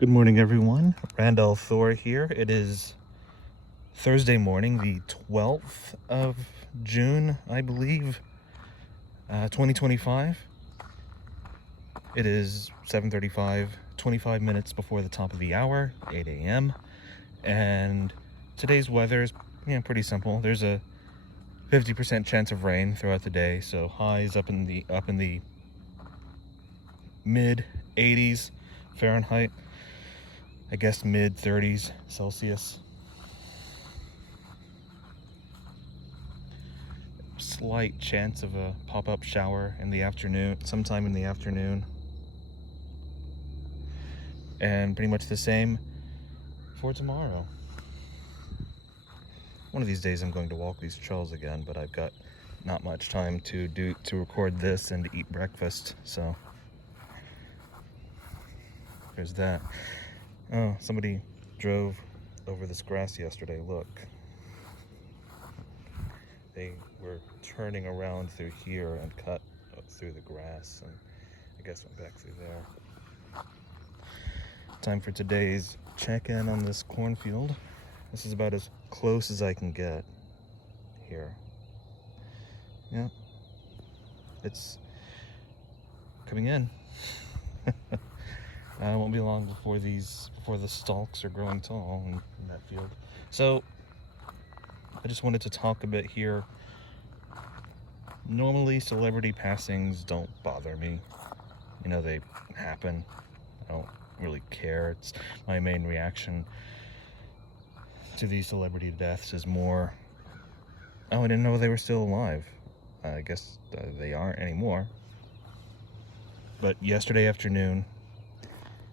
Good morning, everyone. Randall Thor here. It is Thursday morning, the 12th of June, I believe, 2025. It is 7:35, 25 minutes before the top of the hour, 8 a.m. And today's weather is pretty simple. There's a 50% chance of rain throughout the day, so highs up in the mid 80s Fahrenheit. I guess mid 30s Celsius. Slight chance of a pop-up shower in the afternoon, sometime in the afternoon. And pretty much the same for tomorrow. One of these days I'm going to walk these trails again, but I've got not much time to record this and eat breakfast, so there's that. Oh, somebody drove over this grass yesterday. Look. They were turning around through here and cut through the grass, and I guess went back through there. Time for today's check-in on this cornfield. This is about as close as I can get here. Yeah, it's coming in. It won't be long before the stalks are growing tall in that field. So I just wanted to talk a bit here. Normally, celebrity passings don't bother me. They happen. I don't really care. It's my main reaction to these celebrity deaths is more, oh, I didn't know they were still alive. I guess they aren't anymore. But yesterday afternoon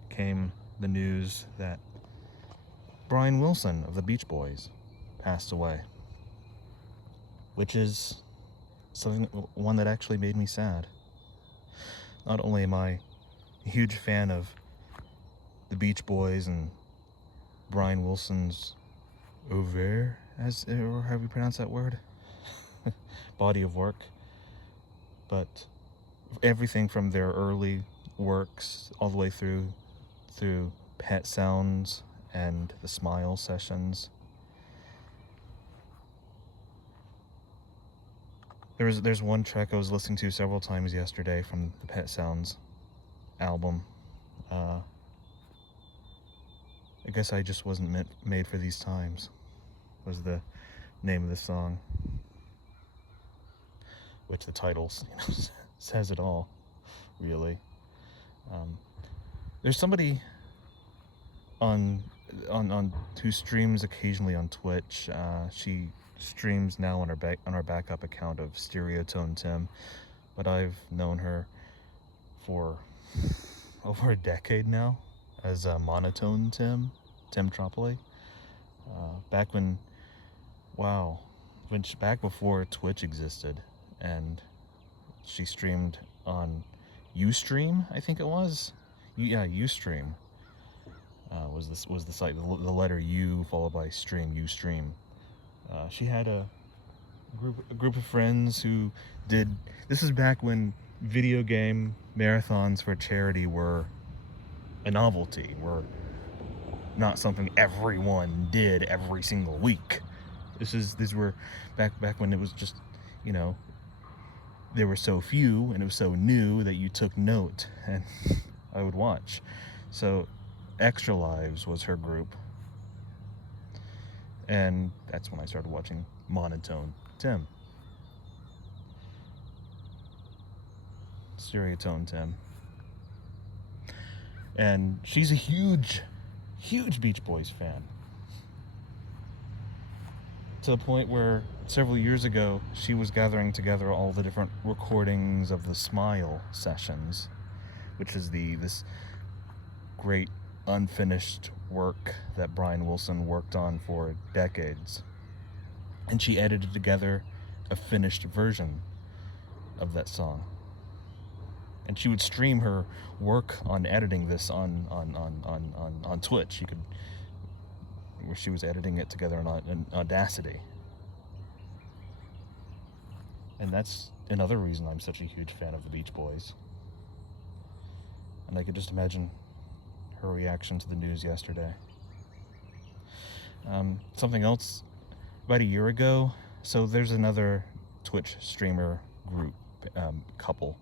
came the news that Brian Wilson of the Beach Boys passed away, which is one that actually made me sad. Not only am I a huge fan of the Beach Boys and Brian Wilson's oeuvre, or however you pronounce that word, body of work, but everything from their early works all the way through Pet Sounds and the Smile sessions. There's one track I was listening to several times yesterday from the Pet Sounds album. I guess I just wasn't made for these times, was the name of the song, which the title says it all, really. There's somebody on who streams occasionally on Twitch. She streams now on our backup account of Stereotone Tim, but I've known her for over a decade now as Monotone Tim Tropoli. Back before Twitch existed, and she streamed on Ustream, I think it was. Yeah, Ustream was the site. The letter U followed by stream. Ustream. She had a group of friends who did. This is back when video game marathons for charity were a novelty. Were not something everyone did every single week. These were back when it was just, there were so few and it was so new that you took note, and I would watch. So Extra Lives was her group, and that's when I started watching Monotone Tim, Stereotone Tim, and she's a huge Beach Boys fan, to the point where several years ago she was gathering together all the different recordings of the Smile sessions, which is this great unfinished work that Brian Wilson worked on for decades, and she edited together a finished version of that song, and she would stream her work on editing this on Twitch. Where she was editing it together in Audacity. And that's another reason I'm such a huge fan of the Beach Boys. And I could just imagine her reaction to the news yesterday. Something else, about a year ago, so there's another Twitch streamer group, couple,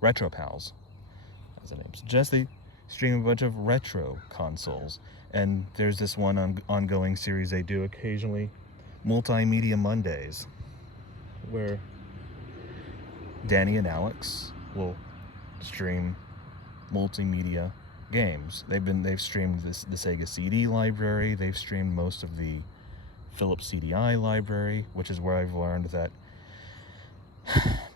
Retro Pals, as the name suggests. They stream a bunch of retro consoles, and there's this one ongoing series they do occasionally, Multimedia Mondays, where Danny and Alex will stream multimedia games. They've streamed the Sega CD library. They've streamed most of the Philips CDI library, which is where I've learned that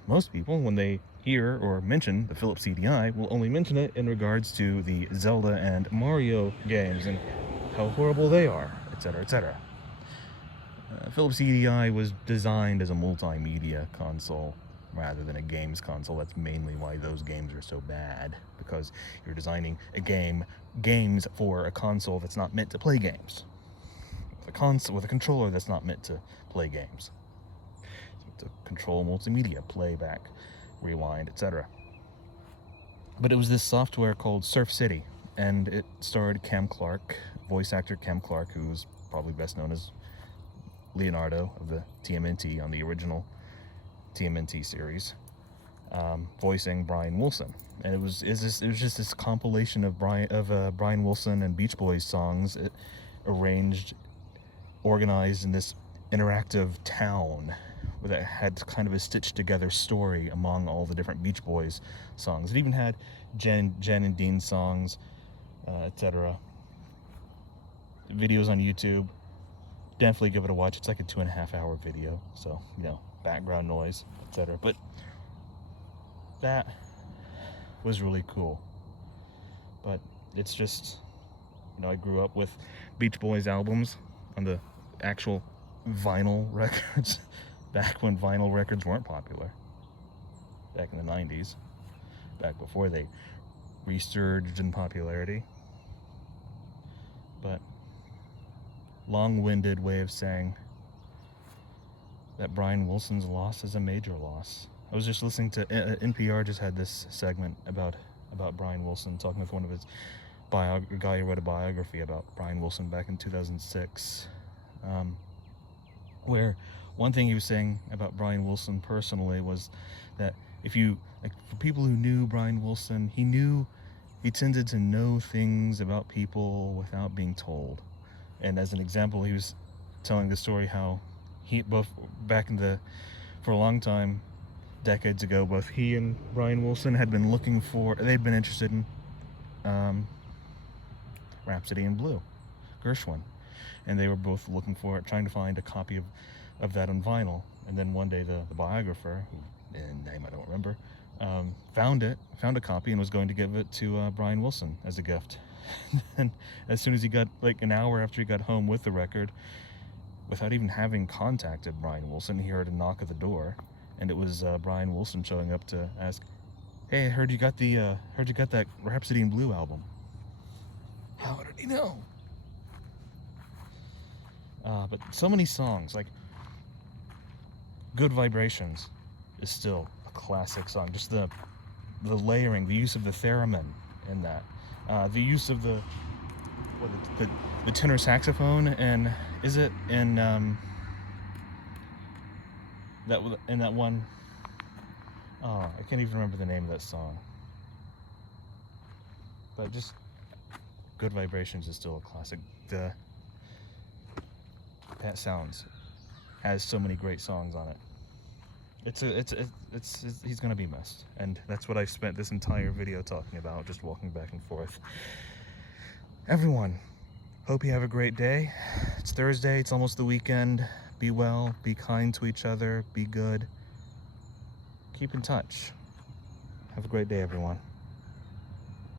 most people, when they hear or mention the Philips CDI, will only mention it in regards to the Zelda and Mario games and how horrible they are, etc., etc. Philips CDI was designed as a multimedia console rather than a games console. That's mainly why those games are so bad, because you're designing games for a console that's not meant to play games. With a controller that's not meant to play games. To control multimedia, playback, rewind, etc. But it was this software called Surf City, and it starred Cam Clark, voice actor Cam Clark, who was probably best known as Leonardo of the TMNT on the original TMNT series, voicing Brian Wilson. And it was just this compilation of Brian Wilson and Beach Boys songs, organized in this interactive town that had kind of a stitched together story among all the different Beach Boys songs. It even had Jen and Dean songs, etc. Videos on YouTube. Definitely give it a watch. It's like a 2.5 hour video, so background noise, etc. But that was really cool. But it's just, I grew up with Beach Boys albums on the actual vinyl records back when vinyl records weren't popular, back in the 90s, back before they resurged in popularity. But long-winded way of saying that Brian Wilson's loss is a major loss. I was just listening to NPR just had this segment about Brian Wilson, talking with one of his a guy who wrote a biography about Brian Wilson back in 2006, where one thing he was saying about Brian Wilson personally was that for people who knew Brian Wilson, he tended to know things about people without being told. And as an example, he was telling the story how for a long time, decades ago, both he and Brian Wilson they'd been interested in Rhapsody in Blue, Gershwin. And they were both trying to find a copy of that on vinyl. And then one day the biographer, whose name I don't remember, found a copy and was going to give it to Brian Wilson as a gift. And as soon as he got, an hour after he got home with the record, without even having contacted Brian Wilson, he heard a knock at the door, and it was Brian Wilson showing up to ask, "Hey, I heard you got that Rhapsody in Blue album." How did he know? But so many songs, like Good Vibrations is still a classic song. Just the layering, the use of the theremin in that. The use of the tenor saxophone, and is it in that one? Oh, I can't even remember the name of that song. But just Good Vibrations is still a classic. Pat Sounds has so many great songs on it. He's gonna be missed, and that's what I've spent this entire video talking about, just walking back and forth. Everyone, hope you have a great day. It's Thursday, it's almost the weekend. Be well, be kind to each other, be good. Keep in touch. Have a great day, everyone.